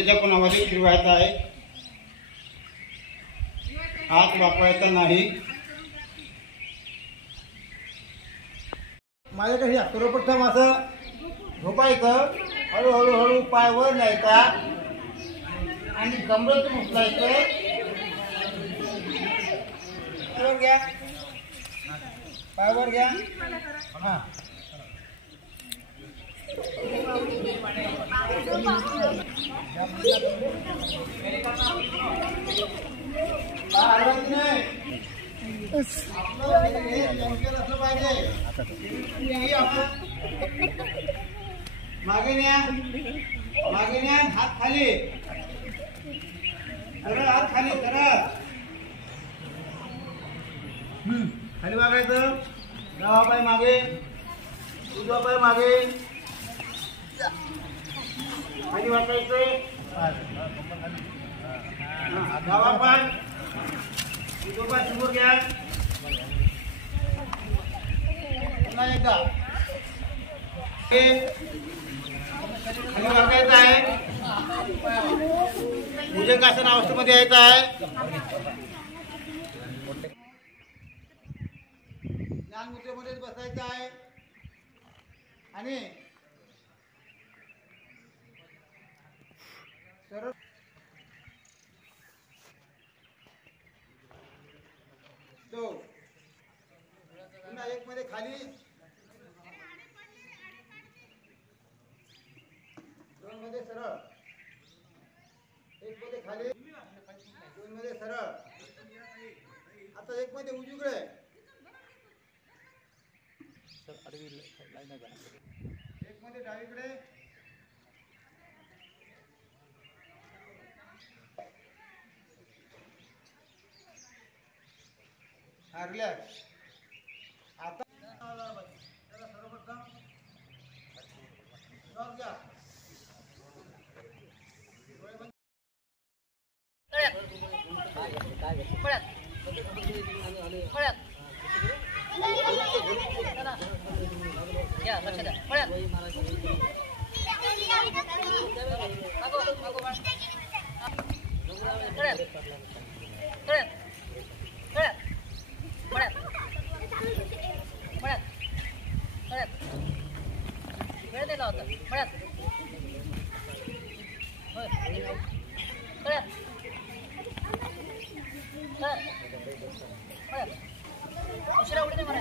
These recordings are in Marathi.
कोंबड्याच्या कोणामध्ये फिरवायचा आहे, हात वापरायचा नाही। माझ्याकडे सर्वप्रथम असं झोपायचं, हळूहळू हळू पाय वर न्यायचा आणि कमरेतून उचलायचं। वर घ्या, पाय वर घ्या, हां मागे न्या, मागे न्या, हात खाली, सरळ हात खाली, सरळ खाली वागायचं। डावा पाय मागे, उजवा पाय मागे, खाली वाकायचं। डावा पाय, उजवा पाय समोर घ्या, पुन्हा एकदा खाली वाकायचं आहे। भुजंगासन अवस्थेमध्ये यायचं आहे। ज्ञान मुद्रेमध्येच बसायचं आहे आणि सरळ तो पुन्हा एक मध्ये खाली, दोन मध्ये सरळ, एक मध्ये खाली, दोन मध्ये सरळ। आता एक मध्ये उजवीकडे, एक मध्ये डावीकडे, हा रिलॅक्स। आता त्याला सर्वप्रथम श्वास घ्या, उशिरा उडते मला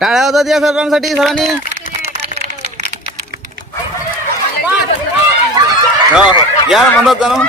टाळ्या होतात या सर्वांसाठी सरांनी। या म्हणतात जाणं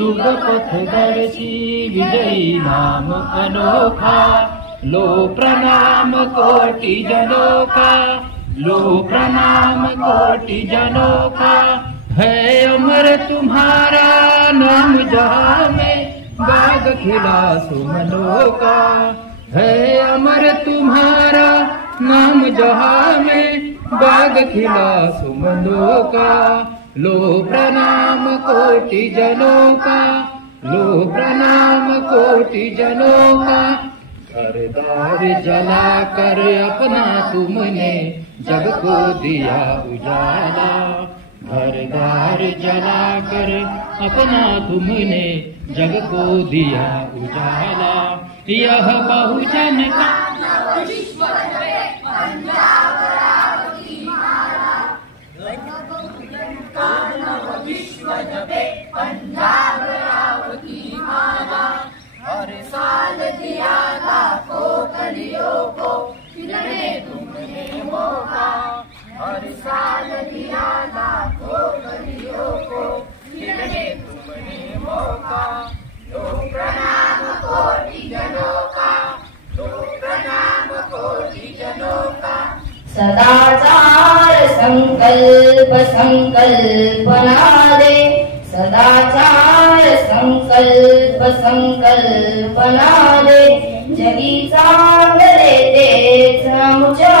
युग पथदर्शी विजयी नाम अनोखा, लो प्रणाम कोटि जनों का, लो प्रणाम कोटि जनों का। है अमर तुम्हारा नाम जहाँ में, बाग खिला सुमनों का। है अमर तुम्हारा नाम जहाँ में, बाग खिला सुमनों का। लो प्रणाम कोटि जनों का, लो प्रणाम कोटि जनों का। घर द्वार जला कर अपना तुमने जग को दिया उजाला, घर द्वार जला कर अपना तुमने जग को दिया उजाला। यह बहुजन का हर साल दिया लाखों कलियों को, फिरने तुमने मौका। हर साल दिया लाखों कलियों को, फिरने तुमने मौका। लो प्रणाम कोटि जनों का, लो प्रणाम कोटि जनों का। सदाचार संकल्प संकल्पना दे, सदाचार संकल्प संकल्पना दे। जगी चांगले तेच आमच्या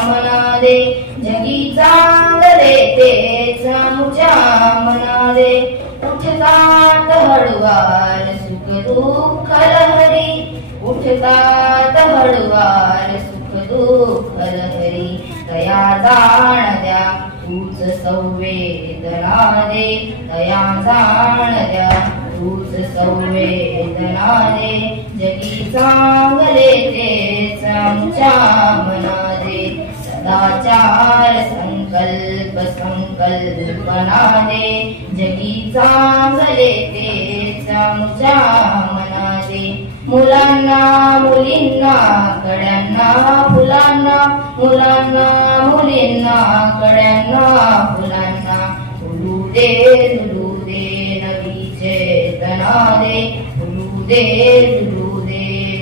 मना दे, जगी चांगले तेच आमच्या मना दे। उठतात हळवार सुख दुःख लहरी, उठतात हळवार सुख दुःख लहरी। दया जाण द्या तूच संवेदना दे, दया जाण द्या तूच संवेदना दे। जगी चांगले तेच आमच्या मना दे, सदाचार संकल्प संकल्पना दे। जगी चांगले तेच आमच्या मना दे। मुलांना मुलींना कड्यांना फुलांना, मुलांना मुलींना कड्यांना फुलांना। फुलू दे नवी चेतना दे, फुलू दे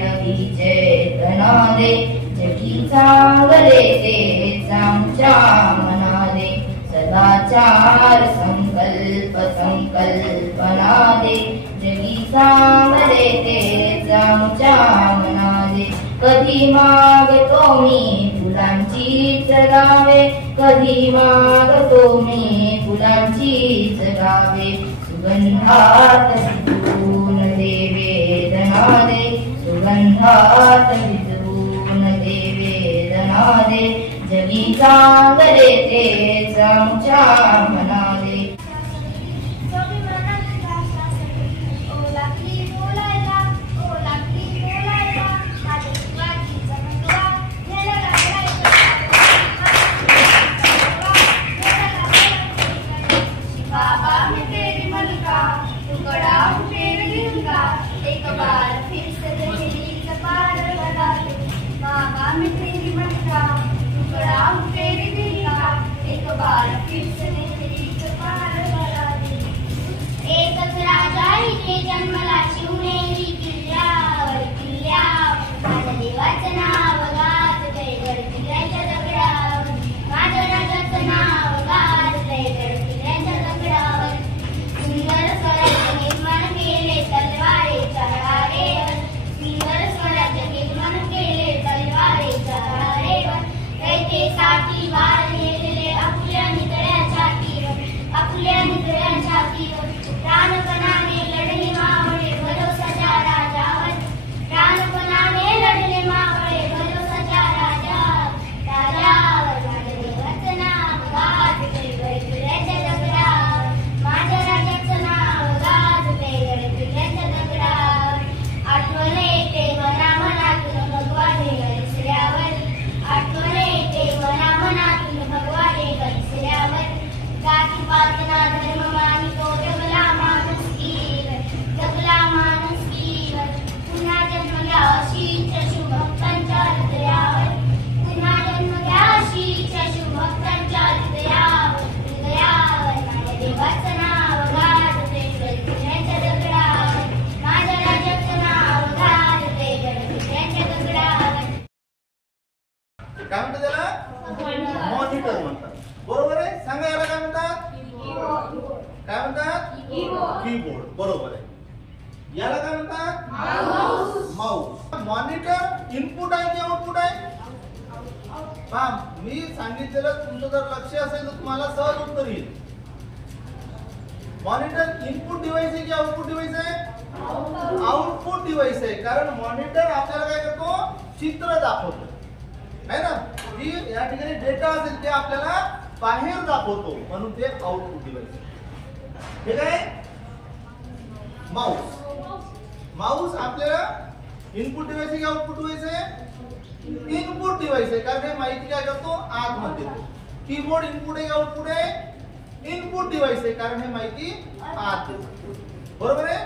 नवी चेतना दे। जगी चांगले तेच आमच्या मना दे, सदाचार संकल्प संकल्पना दे। जगी चांगले तेच आमच्या मना दे। कधी मागतो मी फुलांचीच गावे, कधी मागतो मी फुलांचीच गावे। सुगंधात भिजवून दे वेदना दे, सुगंधात भिजवून दे वेदना दे। जगी चांगले तेच आमच्या मना दे। एक बार फिर से तेरी कपार लगा दे, बाबा मैं तेरी मटका, टुकड़ा हूँ तेरे दिल का। एक बार फिर से तेरी काय म्हणतात? कीबोर्ड. बरोबर आहे. याला काय म्हणतात? माऊस. मॉनिटर इनपुट आहे की आउटपुट आहे? पहा, मी सांगितलेलं तुमचं जर लक्ष असेल तर तुम्हाला सहज उत्तर येईल. मॉनिटर इनपुट डिव्हाइस आहे की आउटपुट डिव्हाइस आहे? आउटपुट डिव्हाइस आहे. कारण मॉनिटर आपल्याला काय करतो? चित्र दाखवतो, है ना? जी या ठिकाणी डेटा असेल ते आपल्याला बाहेर दाखवतो, म्हणून ते आउटपुट डिव्हाइस आहे. ठीक आहे. माऊस. माऊस आपल्याला इनपुट डिव्हाइस आहे की आउटपुट डिव्हाइस आहे? इनपुट डिव्हाइस आहे. कारण हे माहिती काय करतो? आतमध्ये देतो. कीबोर्ड इनपुट आहे की आउटपुट आहे? इनपुट डिव्हाइस आहे. कारण हे माहिती आत देतो. बरोबर आहे.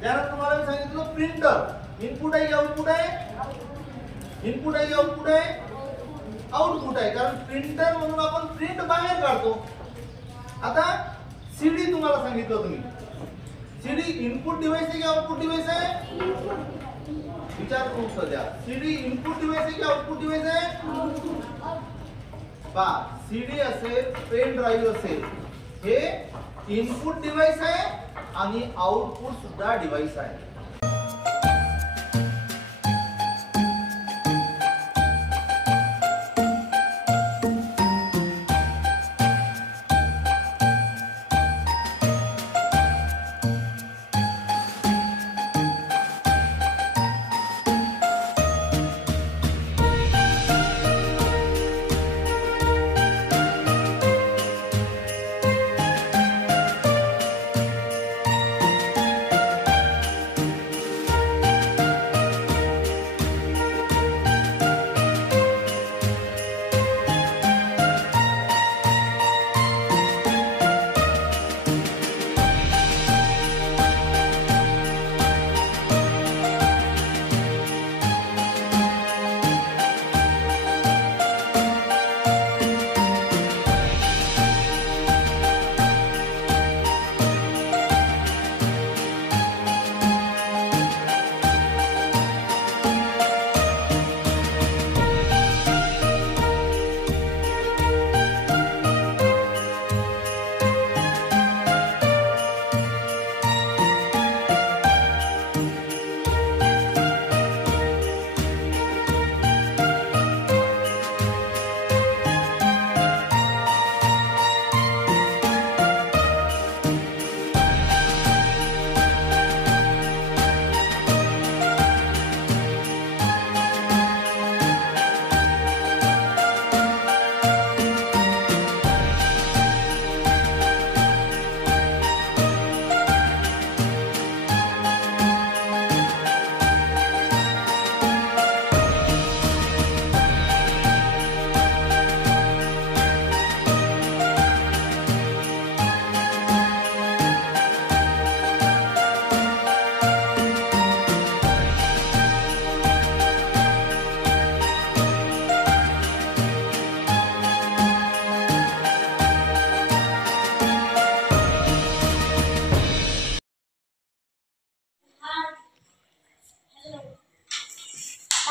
त्यानंतर तुम्हाला मी सांगितलं प्रिंटर इनपुट आहे की आउटपुट आहे? इनपुट आहे की आउटपुट आहे? आउटपुट आहे. कारण प्रिंटर म्हणून आपण प्रिंट बाहेर काढतो. आता सीडी तुम्हाला सांगितलं तुम्ही. सीडी इनपुट डिव्हाइस आहे की आउटपुट डिव्हाइस आहे? विचार करून सध्या. सीडी इनपुट डिव्हाइस आहे की आउटपुट डिव्हाइस आहे? पहा, सीडी असेल, पेन ड्राईव्ह असेल, हे इनपुट डिव्हाइस आहे आणि आउटपुट सुद्धा डिव्हाइस आहे.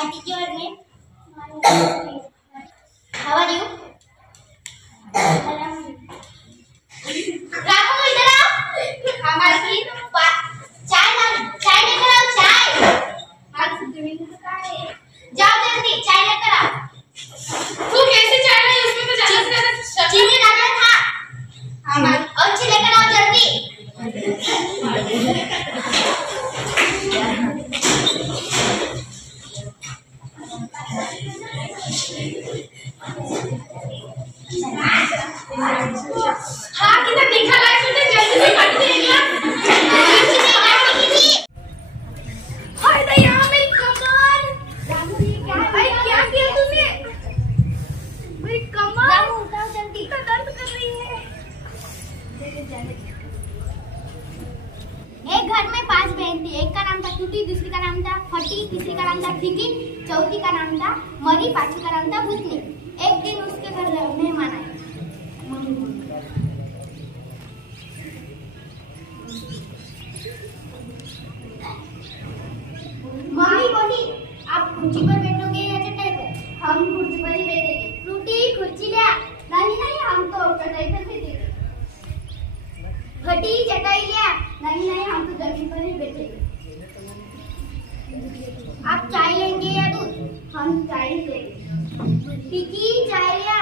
What is your name? How are you? Ramu इधर आओ. हमारे लिए चाय लेकर आओ. चाय. जाओ जल्दी चाय लेकर आओ. तू कैसे चाय लाई? उसमें तो ज्यादा चीनी डाला था. और ची लेकर आओ जल्दी. हाँ कितना तीखा लाया तुमने? जल्दी से काट देगा. हाय दया मेरी कमर. रामू ये क्या है? भाई क्या किया तूने? मेरी कमर. रामू उठाओ जल्दी. इतना दर्द कर रही है. एक घर में 5 बहन थी. एक का नाम था टूटी, दूसरी का नाम था फटी, तीसरी का नाम था फिकी, चौथी का नाम था मरी, पांचवी का नाम था भूतनी. एक दिन उसके घर मेहमान आए. मम्मी बोली, आप कुर्सी पर बैठोगे या चटाई पर? हम कुर्सी पर ही बैठेंगे. टूटी कुर्सी लिया. नहीं हम तो चटाई पर बैठेंगे. फटी चटाई लिया। नहीं नहीं, हम तो जमीन पर ही बैठे। आप चाय लेंगे या दूध? हम चाय लेंगे। टिकी चाय लिया।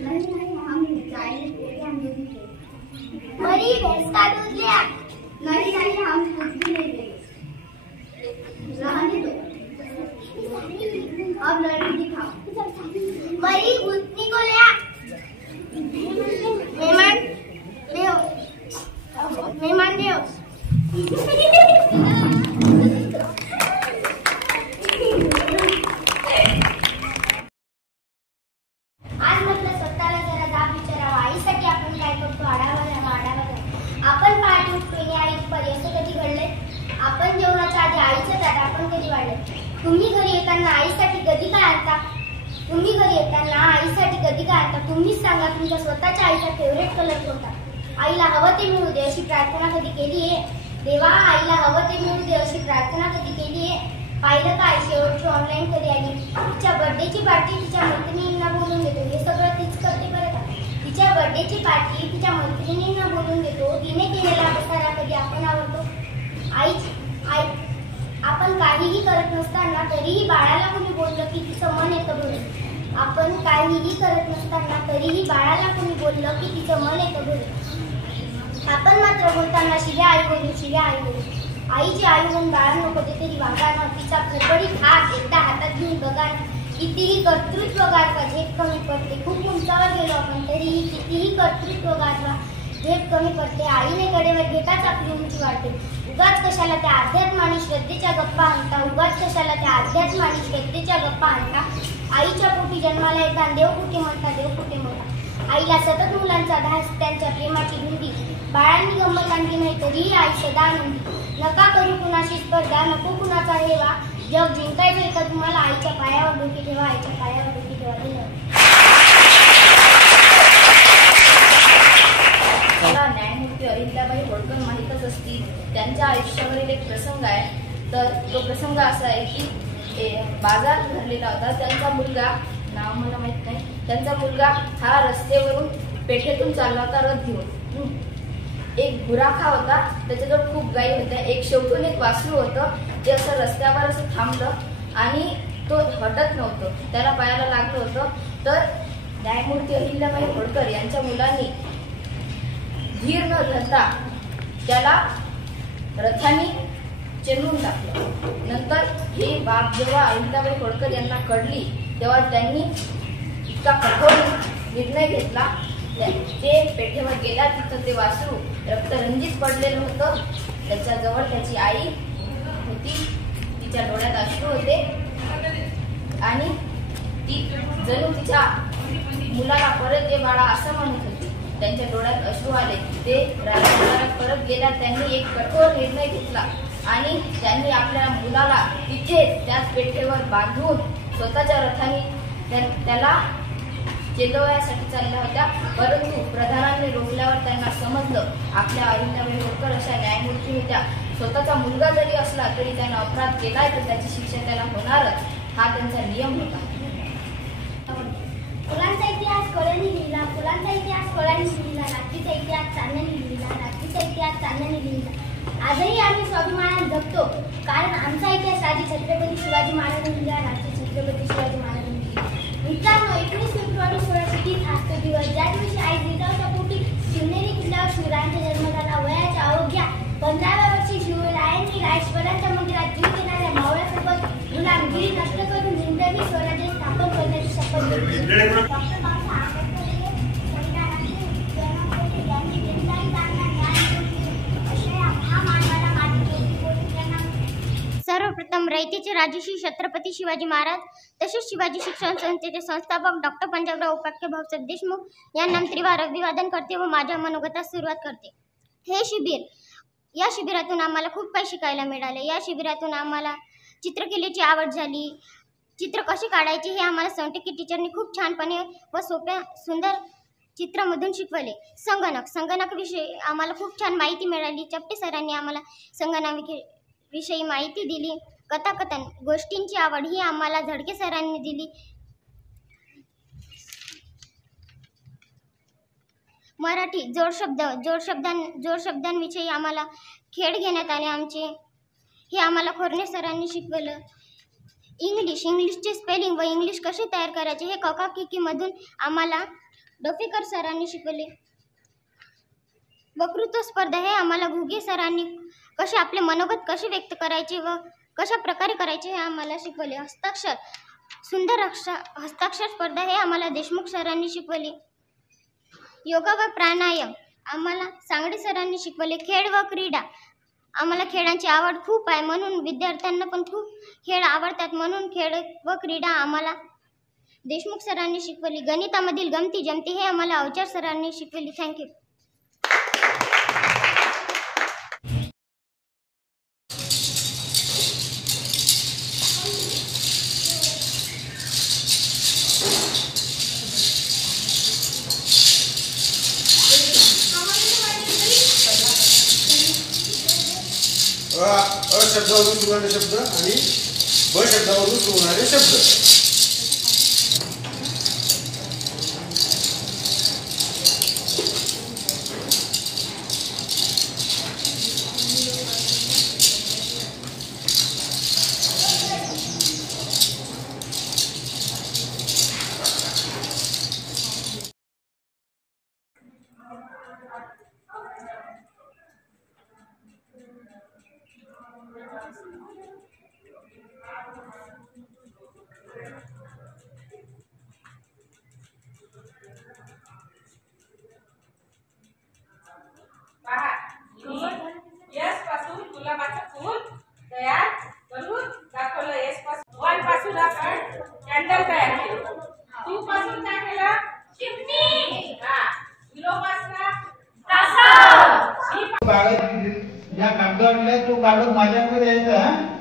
नहीं नहीं, हम चाय लेंगे, हम दूध लेंगे। मरी भैंस का दूध लिया। नहीं नहीं, हम कुछ भी नहीं लेंगे। रहने दो। अब लड़की दिखाओ। मरी भूतनी को लिया। मेहमान देव, मेहमान देव। आज म्हटलं स्वतःला जरा जाब विचारावा, आईसाठी आपण काय करतो आढावा घ्यावा, आढावा घ्यावा. आपण पहाटे उठतो आणि दुपारी असं कधी घडलंय? आपण जेवणाच्या आधी आईचं ताट आपण कधी वाढलं? तुम्ही घरी येताना आईसाठी कधी काय आणता? तुम्ही घरी येताना आईसाठी कधी काय आणता? तुम्हीच सांगा, तुमच्या स्वतःच्या आईचा फेवरेट कलर कोणता? आईला हवं ते मिळू दे अशी प्रार्थना कधी केली आहे? देवा, आईला हवं ते मिळू दे अशी प्रार्थना कधी केली आहे? पाहिलं काय, शेवटची ऑनलाईन कधी आली? तिच्या बर्थडेची पार्टी तिच्या मैत्रिणींना बोलून देतो, हे सगळं तीच करते बरं का. तिच्या बर्थडेची पार्टी तिच्या मैत्रिणींना बोलून देतो, तिने केलेला पसारा कधी आपण आवडतो? आई, आपण काहीही करत नसताना तरीही बाळाला कोणी बोललं की तिचं मन येतं भरून. आपण काहीही करत नसताना तरीही बाळाला कोणी बोललं की तिचं मन येतं भरून. आपण मात्र बोलताना शिव्या आई बोलू, शिव्या आई बोलू. आईची आई म्हणून बाळांनो कधीतरी वागाणं, तिचा फडफडीत हात एकदा हातात घेऊन बघा. कितीही कर्तृत्व गाजवा झेप कमी पडते. खूप उंचावर गेलो आपण तरीही कितीही कर्तृत्व गाजवा झेप कमी पडते. आईने कडेवर घेताच आपली उंची वाढते. उगाच कशाला त्या अध्यात्म आणि श्रद्धेच्या गप्पा आणता, उगाच कशाला त्या अध्यात्म आणि श्रद्धेच्या गप्पा आणता. आईच्या पोटी जन्माला येता देव कुठे म्हणता, देव कुठे म्हणता. आईला सतत मुलांचा ध्यास, त्यांच्या प्रेमाची धुंदी. बाळांनी गंमत आणली नाही तरीही आई सदा आनंदी. नका करू कुणाशी स्पर्धा, नको कुणाचा हेवा. जग जिंकायचंय का तुम्हाला? आईच्या पायावर डोके ठेवा, आईच्या पायावर डोके ठेवा. मला न्यायमूर्ती अहिल्याबाई होळकर माहीतच असतील. त्यांच्या आयुष्यावरील एक प्रसंग आहे. तर तो प्रसंग असा आहे की बाजार भरलेला होता. त्यांचा मुलगा, नाव मला माहित नाही, त्यांचा मुलगा हा रस्त्यावरून पेठेतून चालला होता रथ घेऊन. एक गुराखा होता, त्याच्याजवळ खूप गायी होत्या. एक शेवटून एक वासरू होतं, जे असं रस्त्यावर असं थांबलं आणि तो हटत नव्हतं, त्याला पायाला लागलं होतं. तर न्यायमूर्ती अहिल्याबाई होळकर यांच्या मुलांनी धीर न धरता त्याला रथाने चेंडून टाकलं. नंतर हे बाब जेव्हा अहिल्याबाई होळकर यांना कळली तेव्हा त्यांनी इतका कठोर निर्णय घेतला. ते पेठेवर गेला, तिथं ते वासरू रक्तरंजित पडलेलं होतं. त्याच्याजवळ त्याची आई होती, तिच्या डोळ्यात अश्रू होते आणि ती जणू तिच्या मुलाला परत ये बाळा असं म्हणत होती. त्यांच्या डोळ्यात अश्रू आले. ते राजकारणात परत गेल्या. त्यांनी एक कठोर निर्णय घेतला आणि त्यांनी आपल्या मुलाला तिथे त्याच पेठेवर बांधून स्वतःच्या रथाने त्याला चेंदवयासाठी चालल्या होत्या. परंतु प्रधानांनी रोखल्यावर त्यांना समजलं आपल्या अहिल्याबाई होळकर अशा न्यायमूर्ती होत्या. स्वतःचा मुलगा जरी असला तरी त्यानं अपराध केलाय तर त्याची शिक्षा त्याला होणारच, हा त्यांचा नियम होता. फुलांचा इतिहास कळ्यांनी लिहिला, फुलांचा इतिहास कळ्यांनी लिहिला, रात्रीचा इतिहास चांदण्याने लिहिला, रात्रीचा इतिहास चांदण्याने लिहिला. आजही आम्ही स्वाभिमानात जगतो, कारण आमचा इतिहास राजे छत्रपती शिवाजी महाराजांनी लिहिला, राजे छत्रपती शिवाजी महाराजांनी लिहिला. मित्रांनो, 19 फेब्रुवारी 1630 हा तो दिवस, ज्या दिवशी आई जिजाऊच्या पोटी शिवनेरी किल्ल्यावर शिवरायांचा जन्म झाला. वयाच्या अवघ्या 15व्या वर्षी शिवरायांनी रायश्वरांच्या मंदिरात जीव देणाऱ्या मावळ्यासोबत गुलामगिरी नष्ट करून हिंदवी स्वराज्य स्थापन करण्याची शपथ घेतली. डॉक्टर बाबासाहेब आंबेडकर हे संविधानाचे जनक यांनी जनताही चांगला न्याय केला अशा महामानवाला माझी ज्योती यांना. सर्वप्रथम रयतेचे राजर्षी छत्रपती शिवाजी महाराज तसेच शिवाजी शिक्षण संस्थेचे संस्थापक डॉक्टर पंजाबराव उपाख्य भाऊसाहेब देशमुख यांना त्रिवार अभिवादन करते व माझ्या मनोगतात सुरुवात करते. हे शिबिर, या शिबिरातून आम्हाला खूप काही शिकायला मिळाले. या शिबिरातून आम्हाला चित्रकलेची आवड झाली. चित्र कसे काढायचे हे आम्हाला संटेके टीचरनी खूप छानपणे व सोप्या सुंदर चित्रामधून शिकवले. संगणकाविषयी आम्हाला खूप छान माहिती मिळाली. चपटे सरांनी आम्हाला संगणकाविषयी माहिती दिली. कथाकथन गोष्टींची आवड ही आम्हाला झडके सरांनी दिली. मराठी जोडशब्दांविषयी आम्हाला खेळ घेण्यात आले आमचे, हे आम्हाला खोरणे सरांनी शिकवलं. इंग्लिशचे स्पेलिंग व इंग्लिश कसे तयार करायचे हे कका किकीमधून आम्हाला डोफेकर सरांनी शिकवले. वक्तृत्व स्पर्धा हे आम्हाला घुगे सरांनी कसे आपले मनोगत कसे व्यक्त करायचे व कशा प्रकारे करायचे हे आम्हाला शिकवले. सुंदर हस्ताक्षर स्पर्धा हे आम्हाला देशमुख सरांनी शिकवले. योगा व प्राणायाम आम्हाला सांगडे सरांनी शिकवले. खेळ व क्रीडा आम्हाला खेळांची आवड खूप आहे, म्हणून विद्यार्थ्यांना पण खूप खेळ आवडतात, म्हणून खेळ व क्रीडा आम्हाला देशमुख सरांनी शिकवली. गणितामधील गमती जमती हे आम्हाला अवचार सरांनी शिकवली. थँक्यू. अ शब्दावरून सुरू होणारे शब्द आणि ब शब्दावरून सुरू होणारे शब्द. एस पासून गुलाबाचं फूल तयार करून दाखवलं. एस पासून 1 पासून आपण कॅन्डल तयार केलं. 2 पासून काय केलं? चिमणी. हा. 0 पासून तासं. कागद या कागदावरला तो कागद माझ्याकडे द्यायचा.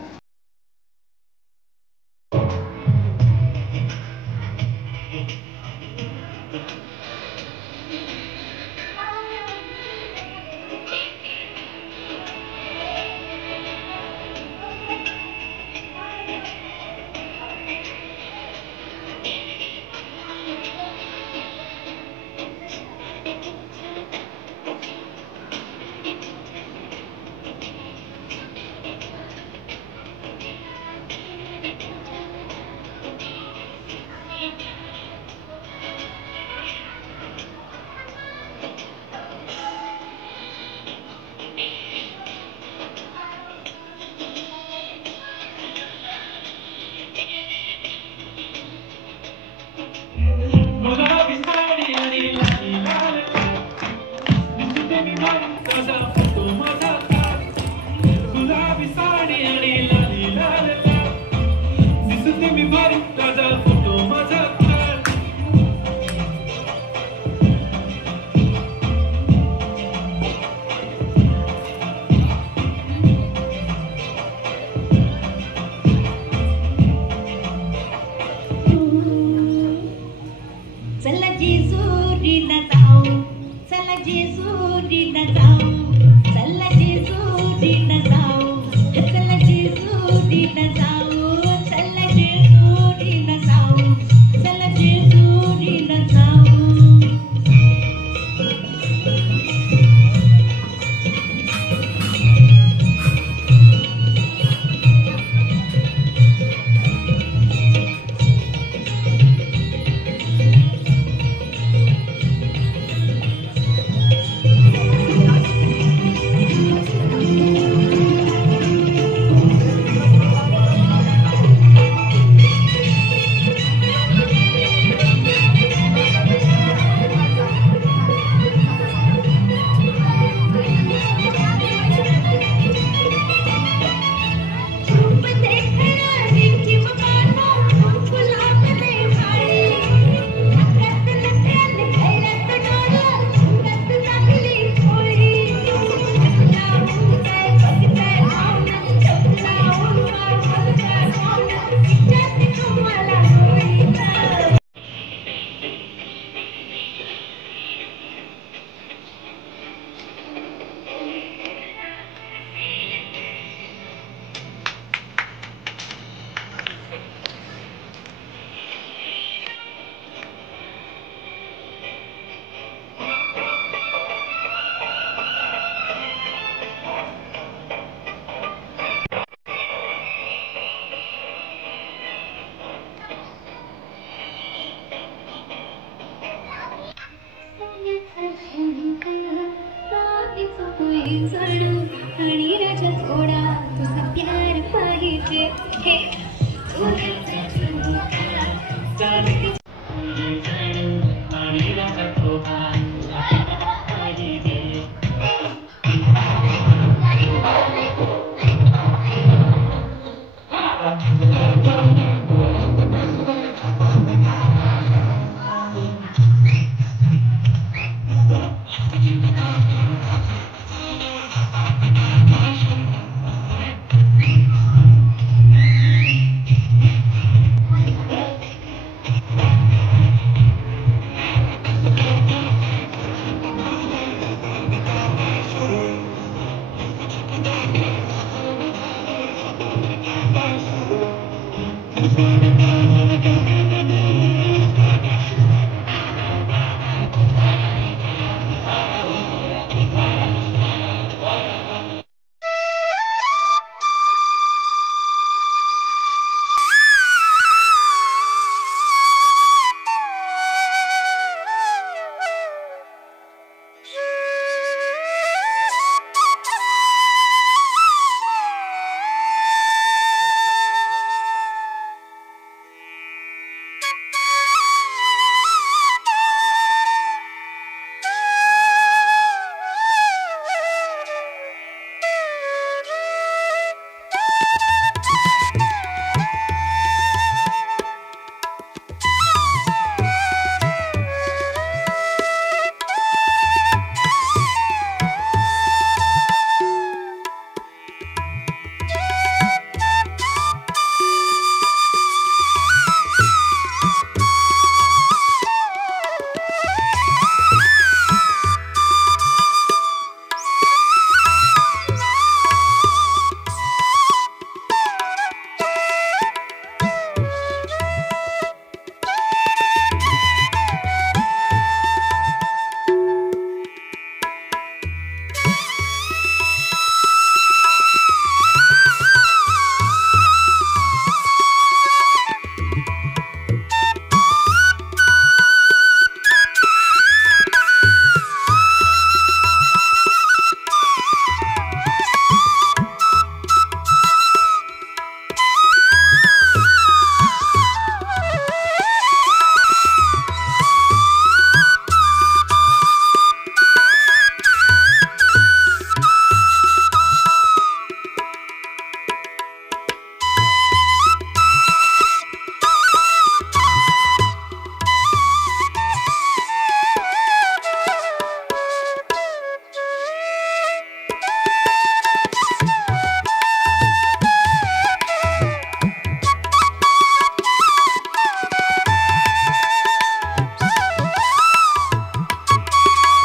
जणू आणि राजा थोडा तुझा प्यार पाहिजे हे